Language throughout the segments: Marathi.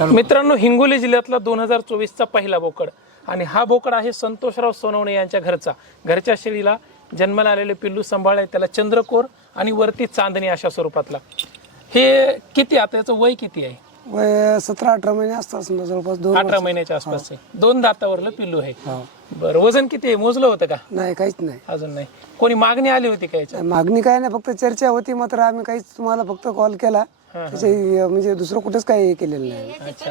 मित्रांनो हिंगोली जिल्ह्यातला दोन हजार चोवीसचा पहिला बोकड. आणि हा बोकड आहे संतोषराव सोनवणे यांच्या घरचा. घरच्या शेळीला जन्माला आलेले पिल्लू सांभाळले त्याला चंद्रकोर आणि वरती चांदणी अशा स्वरूपातला. हे किती आता याचं वय किती आहे? वय सतरा अठरा महिने असतात समजा जवळपास दोन अठरा महिन्याच्या आसपास आहे. दोन दातावरलं पिल्लू आहे. हो. बरं वजन किती आहे? मोजलं होतं का? नाही काहीच नाही. अजून नाही. कोणी मागणी आली होती का मागणी काय नाही फक्त चर्चा होती मात्र आम्ही काहीच तुम्हाला फक्त कॉल केला. त्याचे म्हणजे दुसरं कुठेच काही हे केलेलं नाही. अच्छा.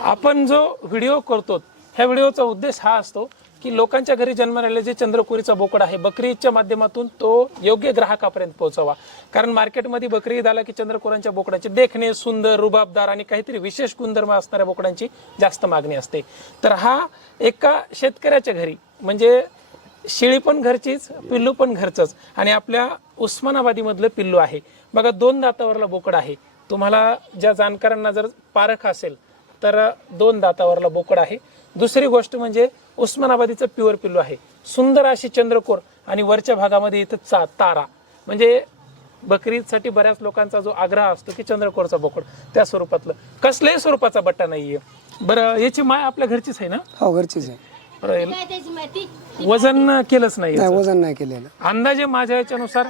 आपण जो व्हिडिओ करतो ह्या व्हिडिओचा उद्देश हा असतो की लोकांच्या घरी जन्माला जे चंद्रकोरीचा बोकड आहे बकरी ईदच्या माध्यमातून तो योग्य ग्राहकापर्यंत पोहोचावा. कारण मार्केटमध्ये बकरी ईद आला की चंद्रकोरांच्या बोकडाचे देखणे सुंदर रुबाबदार आणि काहीतरी विशेष गुणधर्म असणाऱ्या बोकडांची जास्त मागणी असते. तर हा एका शेतकऱ्याच्या घरी म्हणजे शिळी पण घरचीच पिल्लू पण घरचंच आणि आपल्या उस्मानाबादीमधलं पिल्लू आहे. बघा दोन दातावरला बोकड आहे. तुम्हाला ज्या जाणकारांना जर पारख असेल तर दोन दातावरला बोकड आहे. दुसरी गोष्ट म्हणजे उस्मानाबादीचं प्युअर पिल्लू आहे. सुंदर अशी चंद्रकोर आणि वरच्या भागामध्ये इथं चा तारा. म्हणजे बकरीसाठी बऱ्याच लोकांचा जो आग्रह असतो की चंद्रकोरचा बोकड त्या स्वरूपातलं. कसल्याही स्वरूपाचा बट्टा नाहीये. बरं याची माय आपल्या घरचीच आहे ना? हो घरचीच आहे. बरं, वजन केलंच नाही नाही वजन नाही केलेलं. अंदाजे माझ्या याच्यानुसार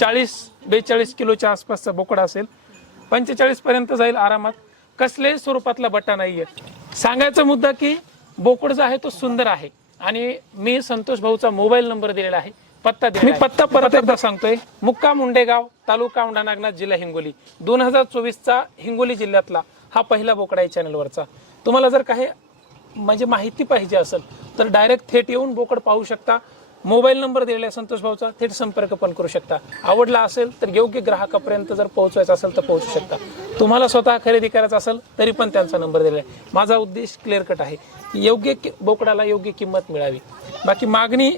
चाळीस बेचाळीस किलोच्या आसपासचा बोकड असेल. पंचेचाळीस पर्यंत जाईल आरामात. कसल्याही स्वरूपातला बट्टा नाहीये. सांगायचा मुद्दा की बोकड जो आहे तो सुंदर आहे. आणि मी संतोष भाऊचा मोबाईल नंबर दिलेला आहे. पत्ता मी पत्ता परत एकदा सांगतोय. मुक्काम मुंडेगाव तालुका औंढा नागनाथ जिल्हा हिंगोली. दोन हजार चोवीसचा हिंगोली जिल्ह्यातला हा पहिला बोकडा आहे चॅनलवरचा. तुम्हाला जर काही म्हणजे माहिती पाहिजे असेल तर डायरेक्ट थेट येऊन बोकड पाहू शकता. मोबाईल नंबर दिलेला आहे संतोष भाऊचा थेट संपर्क पण करू शकता. आवडला असेल तर योग्य ग्राहकापर्यंत जर पोहोचवायचं असेल तर पोहोचू शकता. तुम्हाला स्वतः खरेदी करायचं असेल तरी पण त्यांचा नंबर दिलेला आहे. माझा उद्देश क्लिअर कट आहे. की योग्य कि- बोकडाला योग्य किंमत मिळावी. बाकी मागणी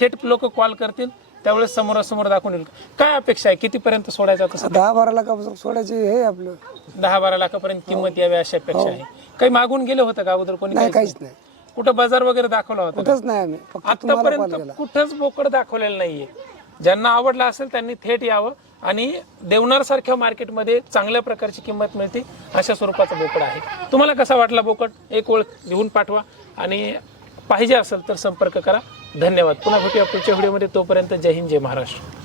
थेट लोक कॉल करतील त्यावेळेस समोरासमोर दाखवून येईल. काय अपेक्षा आहे? कितीपर्यंत सोडायचं कसं? दहा बारा लाखापासून सोडायचे हे आपलं. दहा बारा लाखापर्यंत किंमत यावी अशी अपेक्षा आहे. काही मागून गेलं होतं का अगोदर कोणी? काहीच नाही. कुठं बाजार वगैरे दाखवला होता? कुठंच नाही आम्ही. फक्त तुम्हाला कॉल आतापर्यंत केला. कुठंच बोकड दाखवलेलं नाहीये. ज्यांना आवडला असेल त्यांनी थेट यावं आणि देवनार सारख्या मार्केटमध्ये चांगल्या प्रकारची किंमत मिळते अशा स्वरूपाचा बोकड आहे. तुम्हाला कसा वाटला बोकड? एक ओळख लिहून पाठवा आणि पाहिजे असेल तर संपर्क करा. धन्यवाद. पुन्हा भेटूया पुढच्या व्हिडिओमध्ये. तोपर्यंत जय हिंद जय महाराष्ट्र.